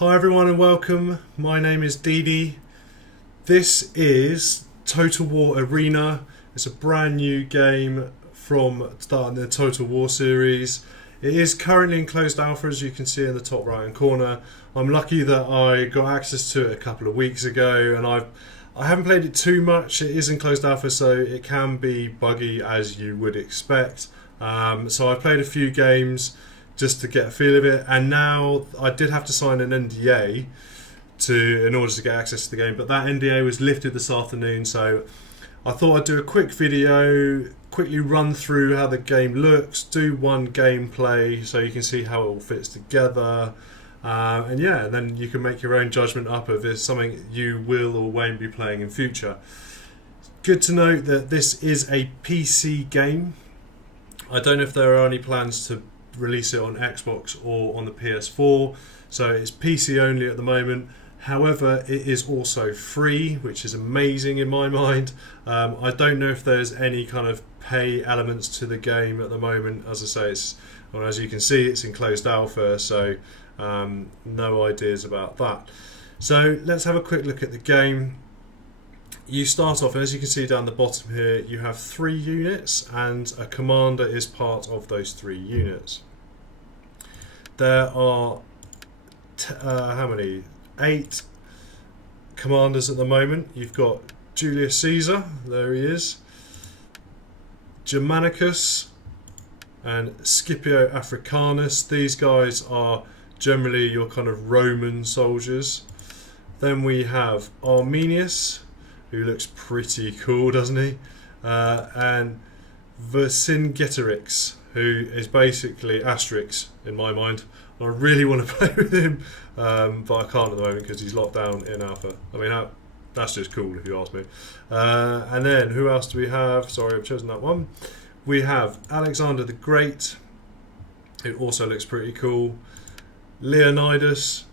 Hi everyone and welcome. My name is Dee. This is Total War Arena. It's a brand new game from starting the Total War series. It is currently in closed alpha, as you can see in the top right hand corner. I'm lucky that I got access to it a couple of weeks ago, and I haven't played it too much. It is in closed alpha, so it can be buggy as you would expect. So I played a few games just to get a feel of it, and now I did have to sign an NDA in order to get access to the game, but that NDA was lifted this afternoon, so I thought I'd do a quick video, quickly run through how the game looks, do one gameplay so you can see how it all fits together, and then you can make your own judgment up if it's something you will or won't be playing in future. Good to note that this is a PC game. I don't know if there are any plans to release it on Xbox or on the PS4, so it's PC only at the moment. However, it is also free, which is amazing in my mind. I don't know if there's any kind of pay elements to the game at the moment. As I say, as you can see, it's in closed alpha, so no ideas about that. So let's have a quick look at the game. You start off, and as you can see down the bottom here, you have 3 units, and a commander is part of those 3 units. There are how many? 8 commanders at the moment. You've got Julius Caesar, there he is, Germanicus and Scipio Africanus. These guys are generally your kind of Roman soldiers. Then we have Arminius, who looks pretty cool, doesn't he? And Vercingetorix, who is basically Asterix in my mind. I really want to play with him, but I can't at the moment because he's locked down in alpha. I mean, that's just cool if you ask me. And then, who else do we have? Sorry, I've chosen that one. We have Alexander the Great, who also looks pretty cool. Leonidas,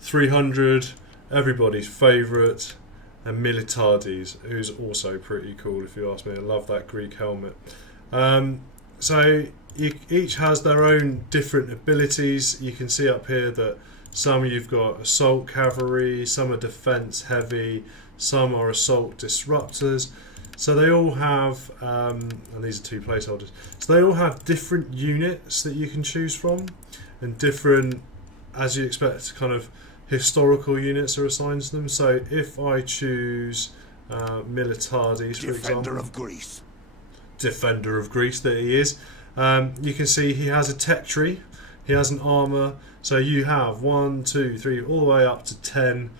300, everybody's favourite. And Militades, who's also pretty cool if you ask me. I love that Greek helmet. So each has their own different abilities. You can see up here that some you've got assault cavalry, some are defense heavy, some are assault disruptors. So they all have, and these are 2 placeholders, so they all have different units that you can choose from, and different, as you expect, kind of historical units are assigned to them. So if I choose Militades, for example, Defender of Greece, there he is. You can see he has a tech tree, he has an armour, so you have 1, 2, 3, all the way up to 10,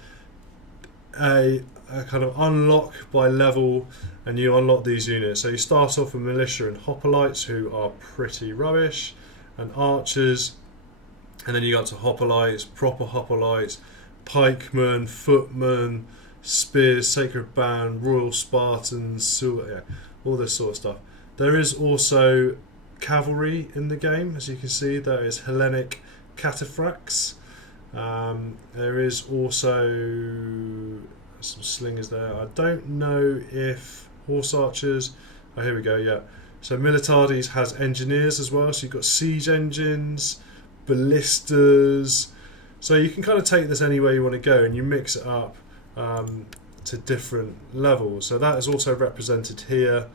a kind of unlock by level, and you unlock these units. So you start off with militia and hoplites, who are pretty rubbish, and archers, and then you got to hoplites, proper hoplites, pikemen, footmen, spears, sacred band, royal Spartans, all this sort of stuff. There is also cavalry in the game, as you can see. There is Hellenic cataphracts. There is also some slingers there. I don't know if horse archers. Oh, here we go. Yeah. So Militades has engineers as well. So you've got siege engines, ballistas. So you can kind of take this anywhere you want to go, and you mix it up to different levels. So that is also represented here,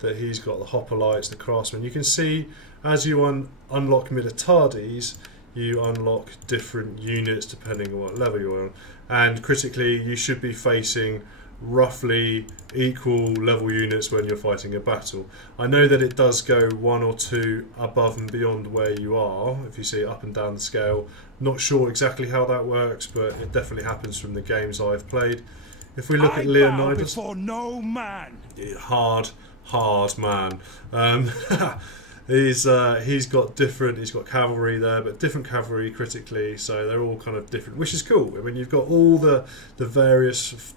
that he's got the hoplites, the craftsmen. You can see as you unlock Militades, you unlock different units depending on what level you're on. And critically, you should be facing roughly equal level units when you're fighting a battle. I know that it does go 1 or 2 above and beyond where you are, if you see up and down the scale. Not sure exactly how that works, but it definitely happens from the games I've played. If we look at Leonidas, no man. hard man. He's got cavalry there, but different cavalry critically, so they're all kind of different, which is cool. I mean, you've got all the various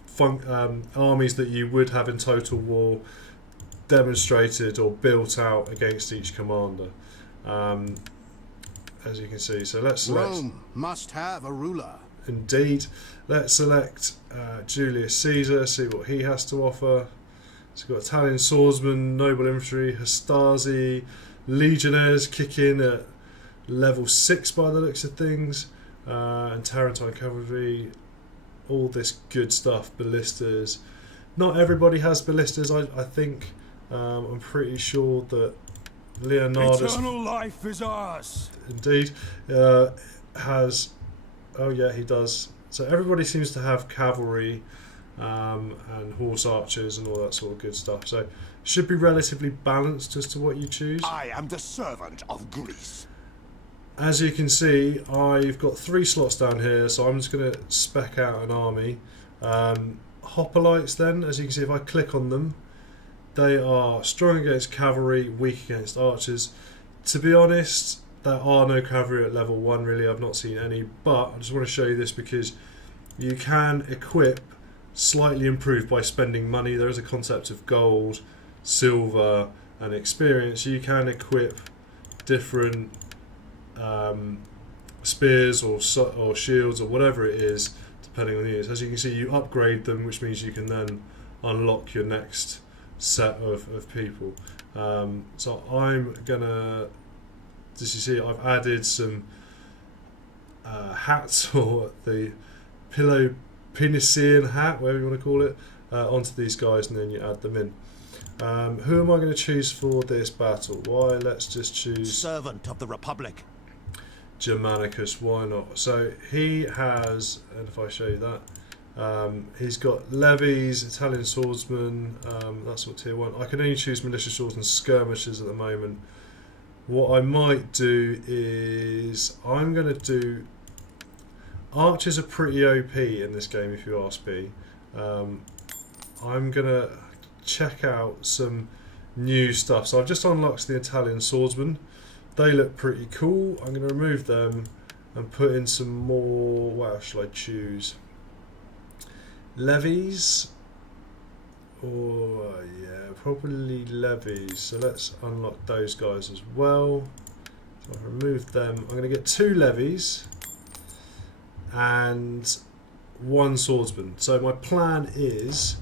armies that you would have in Total War demonstrated or built out against each commander, as you can see. So let's select. Rome must have a ruler. Indeed. Let's select Julius Caesar, see what he has to offer. So we've got Italian swordsmen, noble infantry, Hastasi, legionnaires kick in at level 6 by the looks of things. and Tarantine cavalry, all this good stuff. Ballistas. Not everybody has ballistas. I think I'm pretty sure that Leonardus, Eternal life is ours. indeed, has. Oh yeah, he does. So everybody seems to have cavalry and horse archers and all that sort of good stuff. So should be relatively balanced as to what you choose. I am the servant of Greece. As you can see, I've got 3 slots down here, so I'm just going to spec out an army. Hoplites then, as you can see, if I click on them, they are strong against cavalry, weak against archers. To be honest, there are no cavalry at level 1 really, I've not seen any, but I just want to show you this because you can equip slightly improved by spending money. There is a concept of gold, silver and experience. You can equip different spears or shields or whatever it is depending on the use. As you can see, you upgrade them, which means you can then unlock your next set of people. So I'm gonna, as you see, I've added some hats, or the Peloponnesian hat, whatever you want to call it, onto these guys, and then you add them in. Who am I going to choose for this battle? Why, let's just choose Servant of the Republic. Germanicus, why not? So he has, and if I show you that, he's got levies, Italian swordsman, that's what tier 1. I can only choose militia swords and skirmishers at the moment. What I might do is, I'm going to do, archers are pretty OP in this game if you ask me. I'm going to check out some new stuff. So I've just unlocked the Italian swordsman. They look pretty cool. I'm going to remove them and put in some more. What else should I choose? Levies, or yeah, probably levies. So let's unlock those guys as well. So I remove them. I'm going to get 2 levies and 1 swordsman. So my plan is,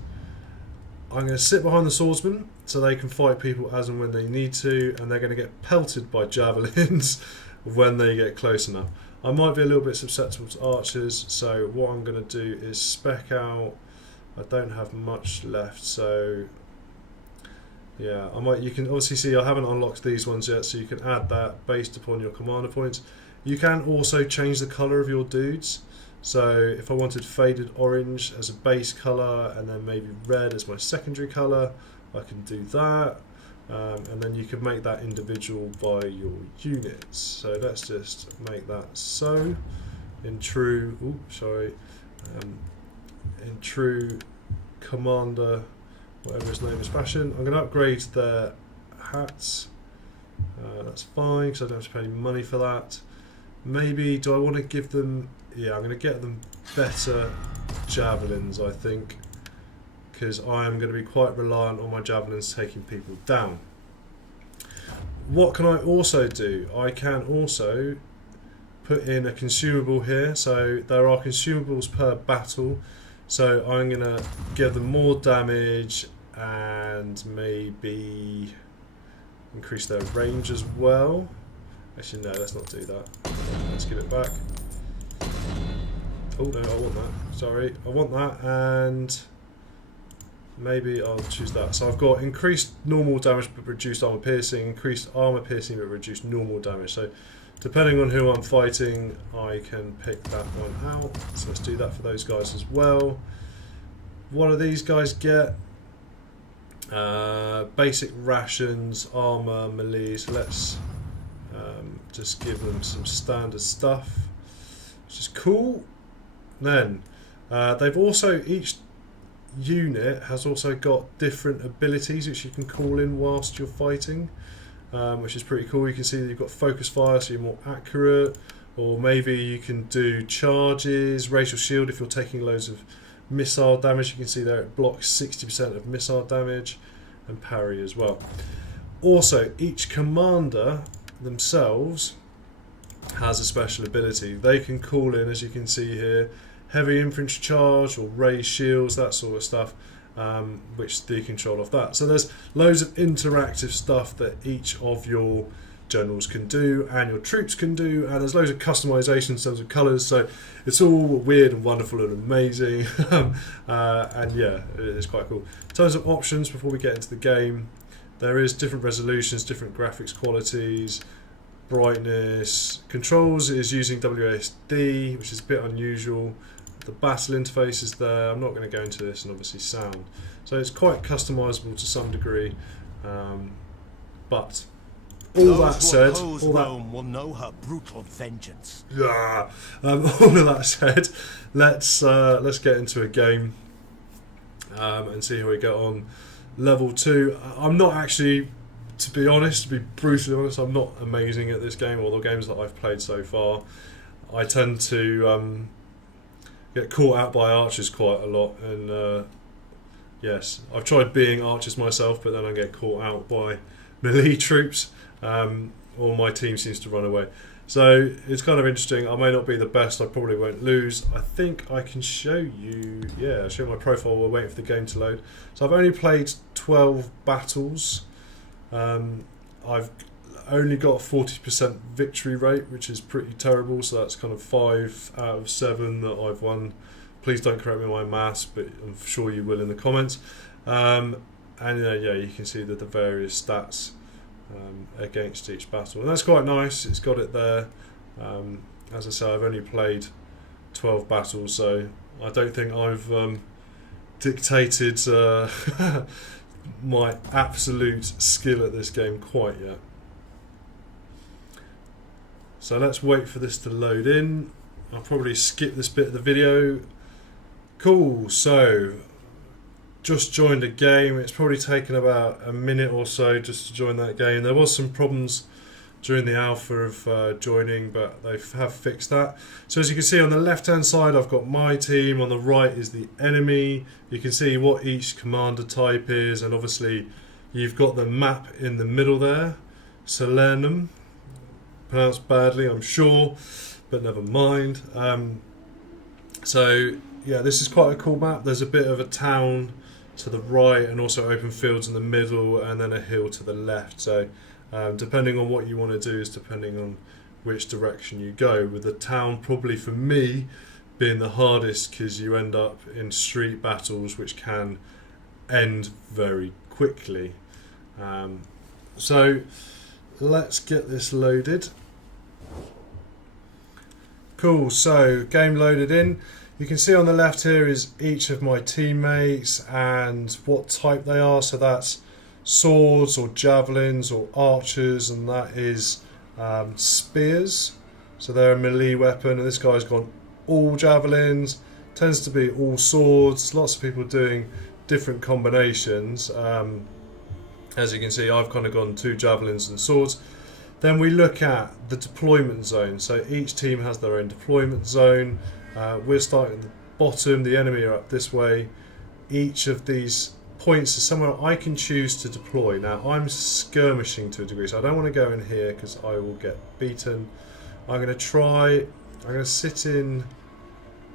I'm going to sit behind the swordsman so they can fight people as and when they need to, and they're going to get pelted by javelins when they get close enough. I might be a little bit susceptible to archers, so what I'm going to do is spec out. I don't have much left, so yeah, I might. You can obviously see I haven't unlocked these ones yet, so you can add that based upon your commander points. You can also change the colour of your dudes. So if I wanted faded orange as a base colour and then maybe red as my secondary colour, I can do that, and then you can make that individual by your units. So let's just make that so in true, in true commander, whatever his name is, fashion. I'm going to upgrade their hats. That's fine because I don't have to pay any money for that. Maybe, do I want to give them, yeah, I'm going to get them better javelins, I think, because I am going to be quite reliant on my javelins taking people down. What can I also do? I can also put in a consumable here. So there are consumables per battle. So I'm going to give them more damage and maybe increase their range as well. Actually, no, let's not do that. Let's give it back. Oh no, I want that. Sorry, I want that, and maybe I'll choose that. So I've got increased normal damage but reduced armor piercing, increased armor piercing but reduced normal damage. So depending on who I'm fighting, I can pick that one out. So let's do that for those guys as well. What do these guys get? Basic rations, armor, melee. So let's just give them some standard stuff, which is cool. Then they've also, each unit has also got different abilities which you can call in whilst you're fighting, which is pretty cool. You can see that you've got focus fire, so you're more accurate, or maybe you can do charges, racial shield if you're taking loads of missile damage. You can see there it blocks 60% of missile damage, and parry as well. Also, each commander themselves has a special ability. They can call in, as you can see here, heavy infantry charge or raised shields, that sort of stuff, which they control of that. So there's loads of interactive stuff that each of your generals can do and your troops can do, and there's loads of customization in terms of colours, so it's all weird and wonderful and amazing. And yeah, it's quite cool. In terms of options, before we get into the game, there is different resolutions, different graphics qualities, brightness. Controls is using WASD, which is a bit unusual. The battle interface is there. I'm not going to go into this, and obviously sound. So it's quite customizable to some degree, but all that said, Rome will know her brutal vengeance. Yeah. All of that said, let's get into a game and see how we get on. Level 2. I'm not actually, to be honest, to be brutally honest, I'm not amazing at this game, or the games that I've played so far. I tend to get caught out by archers quite a lot, and yes, I've tried being archers myself, but then I get caught out by melee troops, or my team seems to run away. So it's kind of interesting. I may not be the best, I probably won't lose. I think I can show you, yeah, I'll show my profile. We're waiting for the game to load. So I've only played 12 battles. I've only got a 40% victory rate, which is pretty terrible, so that's kind of 5 out of 7 that I've won. Please don't correct me on my maths, but I'm sure you will in the comments. And yeah, you can see that the various stats against each battle, and that's quite nice. It's got it there. As I say, I've only played 12 battles, so I don't think I've dictated my absolute skill at this game quite yet. So let's wait for this to load in. I'll probably skip this bit of the video. Cool, so just joined a game. It's probably taken about a minute or so just to join that game. There was some problems during the alpha of joining, but they have fixed that. So as you can see on the left hand side, I've got my team, on the right is the enemy. You can see what each commander type is, and obviously you've got the map in the middle there, Salernum, pronounced badly I'm sure, but never mind. So yeah, this is quite a cool map. There's a bit of a town to the right, and also open fields in the middle, and then a hill to the left. So depending on what you want to do is depending on which direction you go, with the town probably for me being the hardest, because you end up in street battles which can end very quickly. So let's get this loaded. Cool, so game loaded in. You can see on the left here is each of my teammates and what type they are. So that's swords or javelins or archers, and that is spears. So they're a melee weapon, and this guy's gone all javelins. Tends to be all swords. Lots of people doing different combinations. As you can see, I've kind of gone 2 javelins and swords. Then we look at the deployment zone. So each team has their own deployment zone. We're starting at the bottom, the enemy are up this way. Each of these points is somewhere I can choose to deploy. Now I'm skirmishing to a degree, so I don't want to go in here because I will get beaten. I'm going to sit in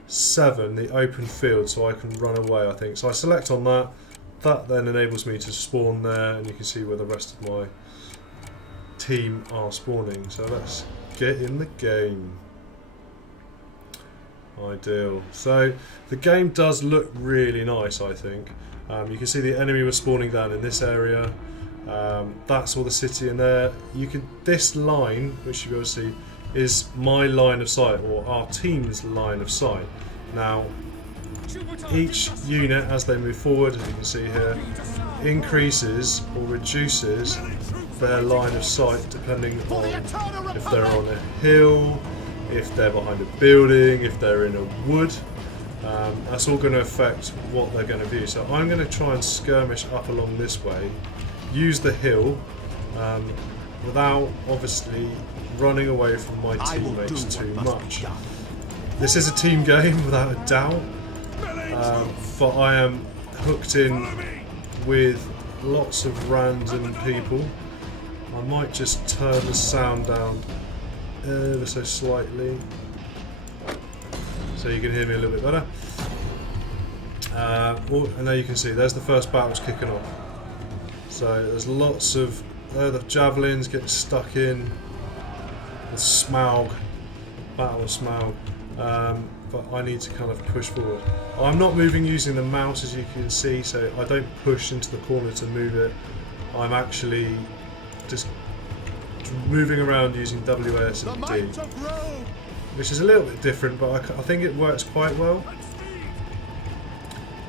7, the open field, so I can run away, I think. So I select on that. That then enables me to spawn there, and you can see where the rest of my team are spawning. So let's get in the game. Ideal. So the game does look really nice, I think. You can see the enemy was spawning down in this area. That's all the city in there. This line, which you will see, is my line of sight, or our team's line of sight. Now, each unit, as they move forward, as you can see here, increases or reduces their line of sight depending on if they're on a hill, if they're behind a building, if they're in a wood. That's all going to affect what they're going to view. So I'm going to try and skirmish up along this way, use the hill, without obviously running away from my teammates too much. This is a team game without a doubt, but I am hooked in with lots of random people. I might just turn the sound down ever so slightly so you can hear me a little bit better. And there you can see there's the first battle's kicking off. So there's lots of There the javelins getting stuck in. The Smaug. Battle of Smaug. But I need to kind of push forward. I'm not moving using the mouse, as you can see, so I don't push into the corner to move it. I'm actually just moving around using WAS and D, which is a little bit different, but I think it works quite well.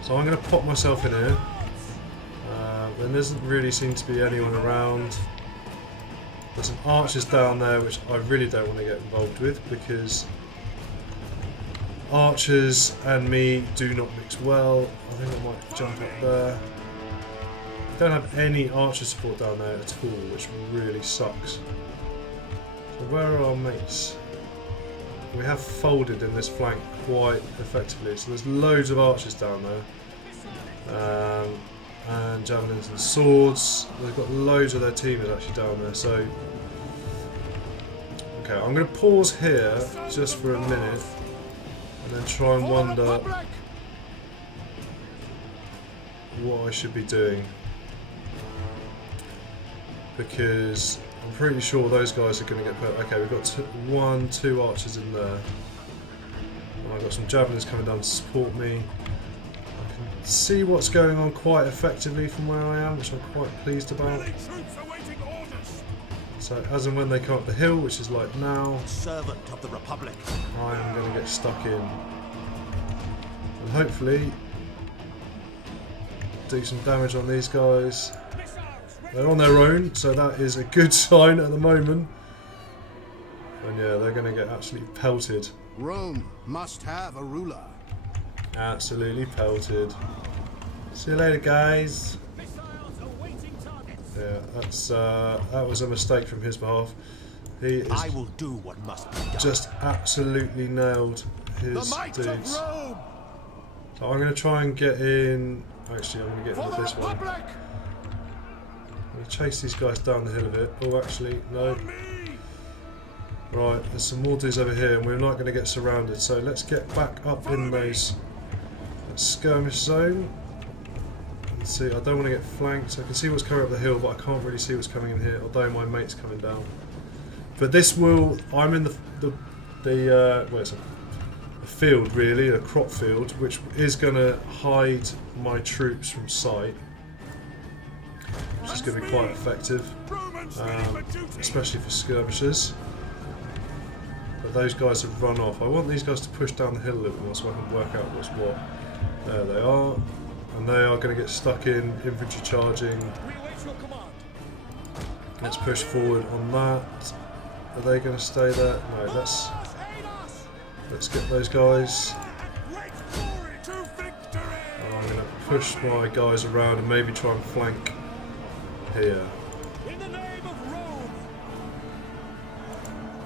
So I'm going to pop myself in here. There doesn't really seem to be anyone around. There's some archers down there which I really don't want to get involved with, because archers and me do not mix well. I think I might jump up there. I don't have any archer support down there at all, which really sucks. So where are our mates? We have folded in this flank quite effectively, so there's loads of archers down there. And javelins and swords. They've got loads of their teamers actually down there, so okay, I'm going to pause here just for a minute and then try and wonder what I should be doing, because I'm pretty sure those guys are going to get put. Okay, we've got two archers in there, and I've got some javelins coming down to support me. See what's going on quite effectively from where I am, which I'm quite pleased about. So as and when they come up the hill, which is like now, Servant of the Republic, I'm going to get stuck in and hopefully do some damage on these guys. They're on their own, so that is a good sign at the moment. And yeah, they're going to get absolutely pelted. Rome must have a ruler. Absolutely pelted. See you later, guys. Yeah, that was a mistake from his behalf. He is I will do what must be done. just absolutely nailed his dudes. So I'm going to try and get in. Actually, I'm going to get in with this one. I'm going to chase these guys down the hill a bit. Oh, actually, no. Right, there's some more dudes over here, and we're not going to get surrounded. So let's get back up in those skirmish zone. And see, I don't want to get flanked. So I can see what's coming up the hill, but I can't really see what's coming in here. Although my mate's coming down. But this will. I'm in well, it's a field really, a crop field, which is going to hide my troops from sight, which is going to be quite effective, especially for skirmishers. But those guys have run off. I want these guys to push down the hill a little more so I can work out what's what. There they are, and they are going to get stuck in infantry charging. Let's push forward on that. Are they going to stay there? No, let's get those guys. I'm going to push my guys around and maybe try and flank here.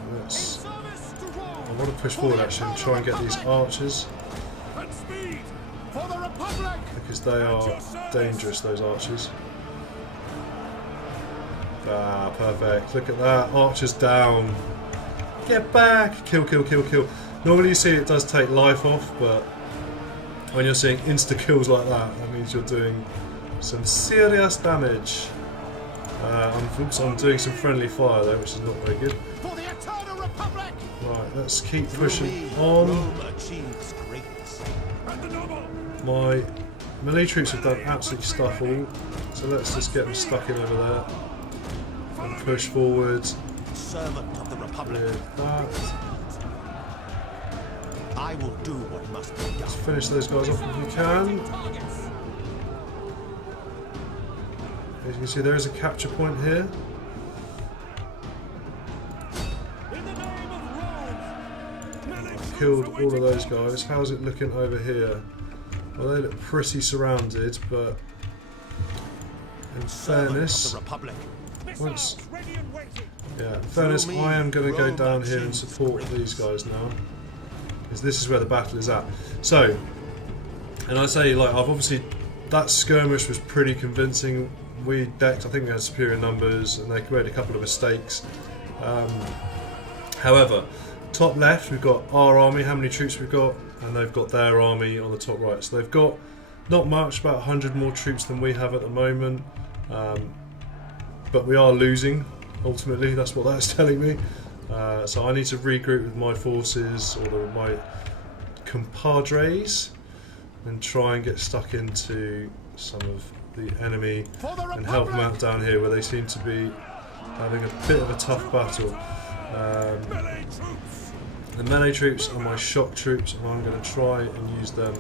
I want to push forward actually and try and get these archers, because they are dangerous, those archers. Ah, perfect. Look at that. Archers down. Get back. Kill, kill, kill, kill. Normally you see it does take life off, but when you're seeing insta-kills like that, that means you're doing some serious damage. I'm doing some friendly fire though, which is not very good. Right, let's keep pushing on. My melee troops have done absolute stuff all, so let's just get them stuck in over there and push forward. Servant of the Republic. With that. I will do what must be done. Let's finish those guys off if we can. As you can see, there is a capture point here. I've killed all of those guys. How's it looking over here? Well, they look pretty surrounded, but in fairness, I am going to go down here and support these guys now, because this is where the battle is at. So, and I say, like, I've obviously, that skirmish was pretty convincing. We decked, I think we had superior numbers, and they made a couple of mistakes. However, top left we've got our army, how many troops we've got, and they've got their army on the top right. So they've got not much, about 100 more troops than we have at the moment. but we are losing. Ultimately, that's what that's telling me. So I need to regroup with my forces or my compadres and try and get stuck into some of the enemy and help them out down here where they seem to be having a bit of a tough battle. The melee troops are my shock troops, and I'm going to try and use them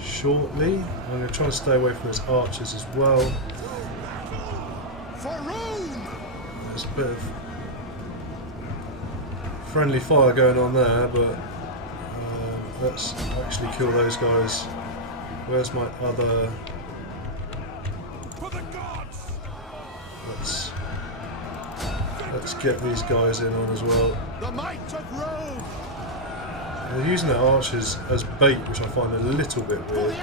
shortly. I'm going to try and stay away from those archers as well. There's a bit of friendly fire going on there, but let's actually kill those guys. Where's my other... Let's get these guys in on as well. The might of Rome. They're using their archers as bait, which I find a little bit weird.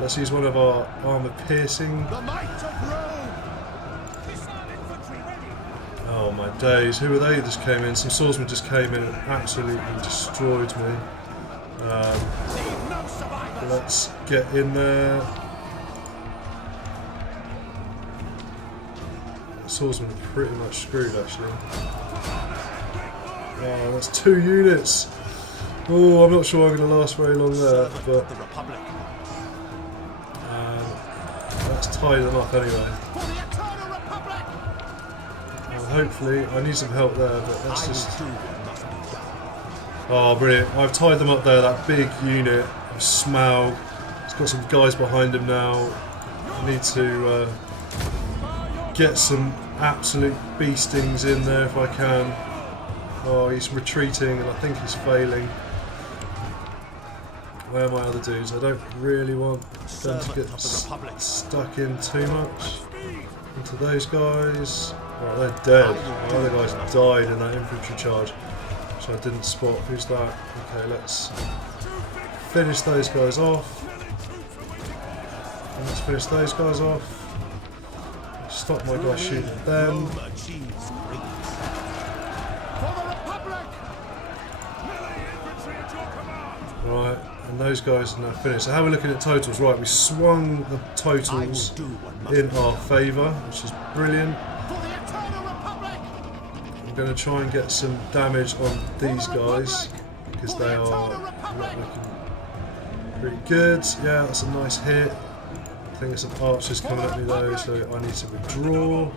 Let's use one of our armour piercing. The might of Rome. Oh my days, who are they that just came in? Some swordsmen just came in and absolutely destroyed me. Let's get in there. Swordsmen are pretty much screwed actually. Oh, that's 2 units. Oh, I'm not sure I'm going to last very long there, but let's tie them up anyway. Hopefully, I need some help there, but let's just... Oh, brilliant. I've tied them up there, that big unit of Smaug. It's got some guys behind him now. I need to get some absolute beastings in there if I can. Oh, he's retreating and I think he's failing. Where are my other dudes? I don't really want them to get stuck in too much into those guys. Oh, they're dead. The other guys died in that infantry charge, which I didn't spot. Who's that? Okay, let's finish those guys off. Let's finish those guys off. Stop my guy shooting at them. Right, and those guys are now finished. So how are we looking at totals? Right, we swung the totals in our favour, which is brilliant. I'm going to try and get some damage on these guys because they are looking pretty good. Yeah, that's a nice hit. I think there's some archers coming at me though, so I need to withdraw.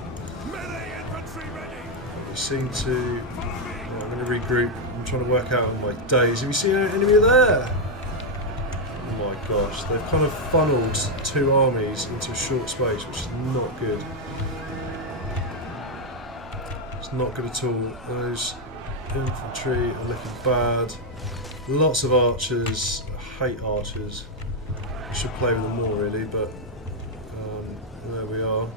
We seem to... Well, I'm going to regroup. I'm trying to work out on my days. Have you seen an enemy there? Oh my gosh, they've kind of funneled 2 armies into a short space, which is not good. It's not good at all. Those infantry are looking bad. Lots of archers. I hate archers. I should play with them more really, but there we are.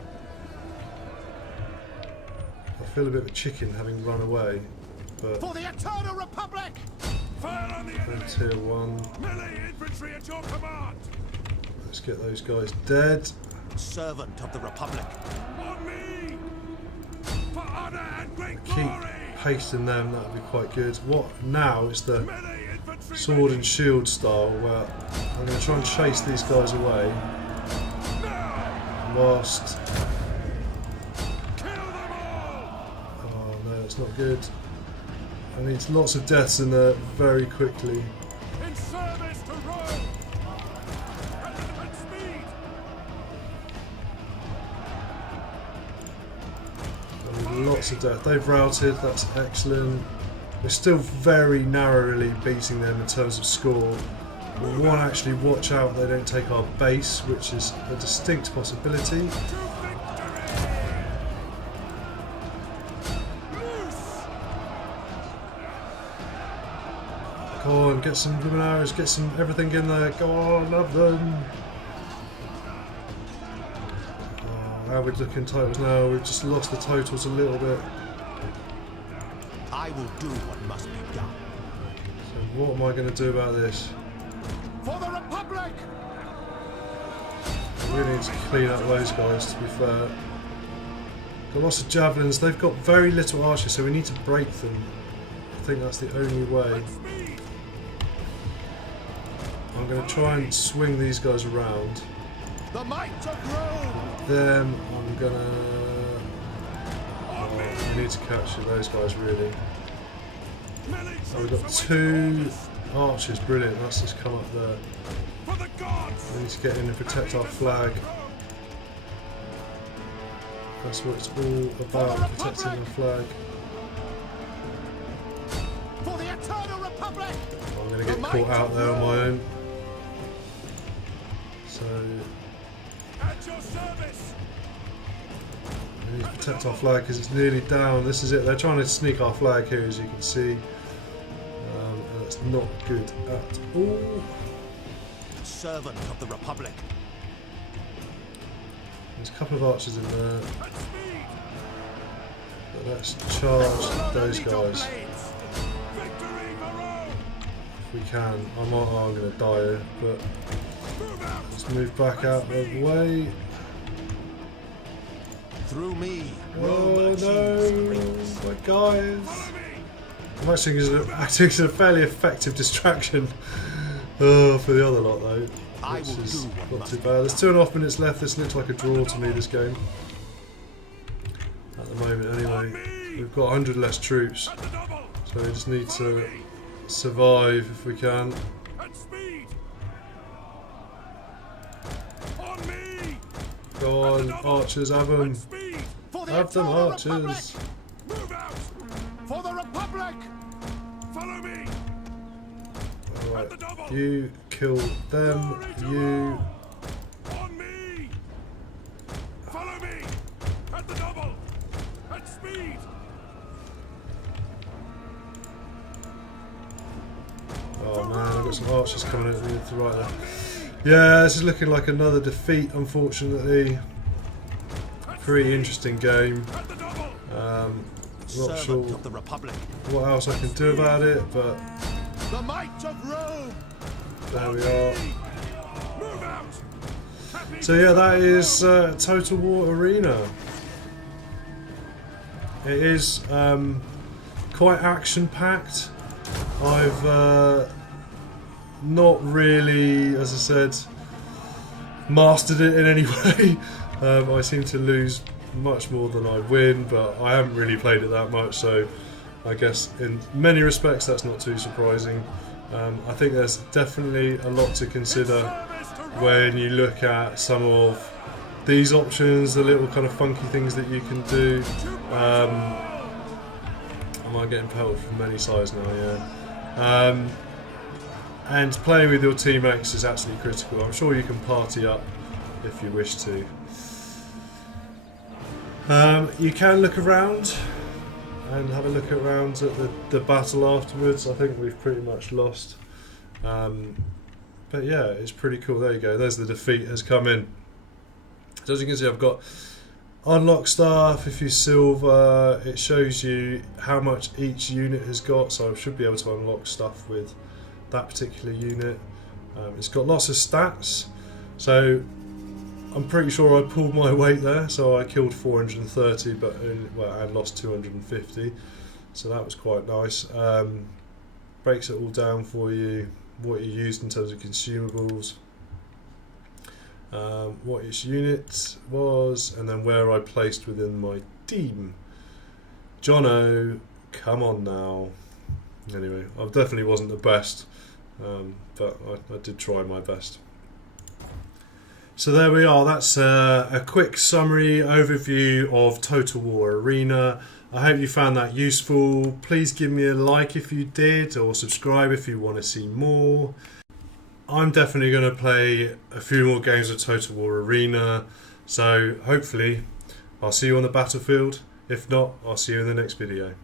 I feel a bit of a chicken having run away, but For the Eternal Republic! Fire on the enemy! tier 1. Melee infantry at your command! Let's get those guys dead. Servant of the Republic. On me! For honor and great Keep glory! pasting them, that would be quite good. What now is the Melee infantry sword and shield style where I'm going to try and chase these guys away whilst... Oh no, it's not good. I need lots of deaths in there very quickly. in service to Rome! At speed! I need lots of death. They've routed, that's excellent. We're still very narrowly beating them in terms of score. We want to actually watch out they don't take our base, which is a distinct possibility. Go on, get some blooming arrows, get some everything in there. Go on, love them. Oh, how are we looking totals now? We've just lost the totals a little bit. I will do what must be done. So what am I going to do about this? For the Republic! We really need to clean up those guys, to be fair. Got lots of javelins. They've got very little archers, so we need to break them. I think that's the only way. I'm going to try and swing these guys around. The might of Rome! Them, I'm gonna... Oh, I need to capture those guys, really. Oh, we've got 2 archers, brilliant. Let's just come up there. For the gods! We need to get in and protect our flag. That's what it's all about, protecting our flag. For the eternal republic! I'm going to get caught out there on my own. So, At your service! we need to protect our flag because it's nearly down. This is it. They're trying to sneak our flag here, as you can see. And it's not good at all. Servant of the republic. There's a couple of archers in there. At speed! But let's charge those guys Victory for Rome! if we can. I'm going to die here, but Move out! let's move back out of the way. Through me, Oh Rome achieves no, greatness. my guys. Follow me! I'm acting as a fairly effective distraction for the other lot though, I which will is do what not must too be bad. There's 2.5 minutes left. This looks like a draw to me, this game. At the moment anyway. We've got 100 less troops, At the double! so we just need to survive if we can. At speed! On me! Go on, archers, have them. At speed! For the Have them, eternal archers. republic! Move out! For the republic! Follow me! Alright, you kill them, you... On me! Follow me! At the double! At speed! Oh man, I've got some archers coming at me to the right there. Yeah, this is looking like another defeat, unfortunately. Pretty interesting game. At the double! Not Servant sure of the republic. what else I can do about it, but The might of Rome! there we are. Move out! Happy So yeah, that is Total War Arena. It is quite action-packed. I've not really, as I said, mastered it in any way. I seem to lose much more than I win, but I haven't really played it that much, so I guess in many respects that's not too surprising. I think there's definitely a lot to consider when you look at some of these options, the little kind of funky things that you can do. Am I getting pelted from many sides now? Yeah. And playing with your teammates is absolutely critical. I'm sure you can party up if you wish to. You can look around and have a look around at the battle afterwards. I think we've pretty much lost. But yeah, it's pretty cool. There you go. There's the defeat has come in. So as you can see, I've got unlock stuff. If you silver, it shows you how much each unit has got. So I should be able to unlock stuff with that particular unit. It's got lots of stats. So I'm pretty sure I pulled my weight there, so I killed 430, but I lost 250, so that was quite nice. Breaks it all down for you, what you used in terms of consumables, what each unit was, and then where I placed within my team. Jono, come on now. Anyway, I definitely wasn't the best, but I did try my best. So there we are, that's a quick summary overview of Total War Arena. I hope you found that useful. Please give me a like if you did, or subscribe if you want to see more. I'm definitely going to play a few more games of Total War Arena, so hopefully I'll see you on the battlefield. If not, I'll see you in the next video.